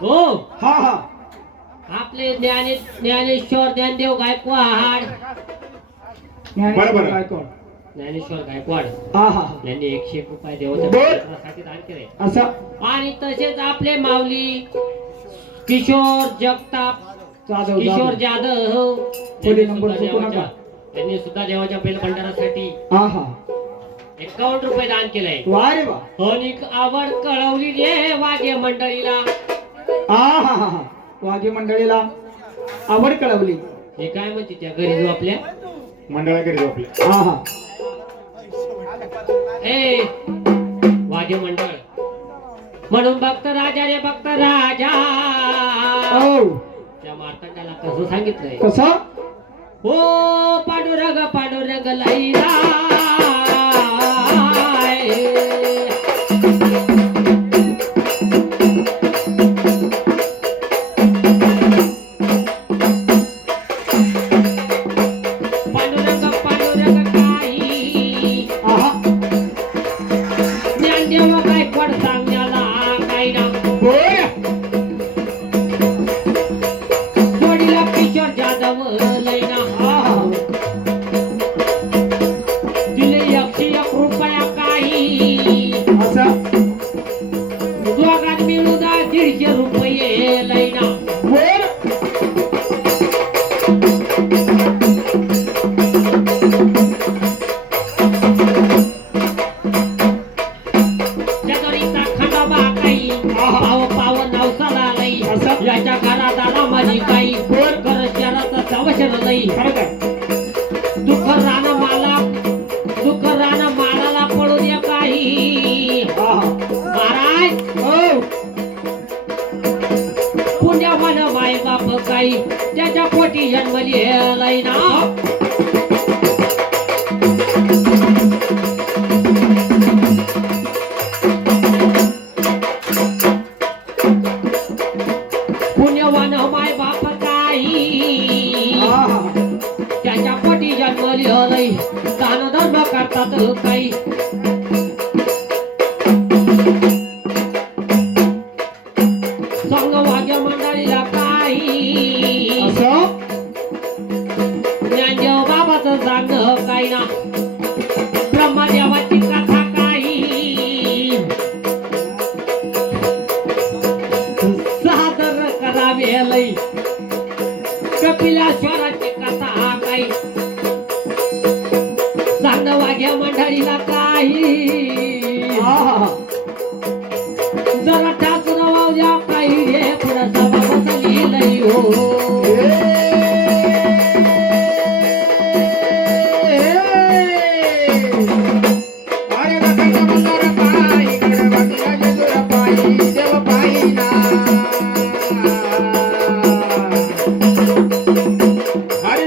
हो. हा हा. आपले ज्ञाने ज्ञानेश्वर ज्ञानदेव गायकवाड. ज्ञानेश्वर बरोबर. गायकवाड. ज्ञानेश्वर गायकवाड. हा हा हा. यांनी एकशे एक रुपये दान केले. असं. आणि तसेच आपले माऊली किशोर जगताप जाधव किशोर जाधव. नंबर चुकू नका. त्यांनी सुद्धा देवाच्या बैल भंडारासाठी हा हा. एकावन्न रुपये दान केलंय वा रे वा आणि आवड कळवली आहे वाद्य मंडळीला. हा हा हा हा. वाघे मंडळीला आवड कळवली. हे काय म्हणते त्या घरी जो आपल्या? मंडळाकडे जाऊ आपल्या. हा हा. ए वाद्य मंडळ. म्हणून भक्त राजा रे भक्त राजा. ओ त्या मार्तंडाला कसं सांगितलंय? कसं? हो पांडुरंग पांडुरंग लैरा पाव नवसाला याच्या घरात आला माझी काही खरं काय? दुःख रान माला दुःख रान मालाला पडू दे काही हा हा. महाराज हो. ओ पुण्यवान माय बाप काही त्याच्या पोटी जन्मली ना. जन्मली लई दान धर्म करतात काही वाग्य मंडळीला काही. असं? ज्ञानदेव बाबाचं सांगणं काही ना. ब्रह्मदेवाची कथा काही. सादर करावे लई. कपिलेश्वराची कथा काही. सांगणं वाग्या मंडळीला काही हा हा हा जरा टाचून वाहू द्या काही रे पुढं सभा बसली लई हो अरे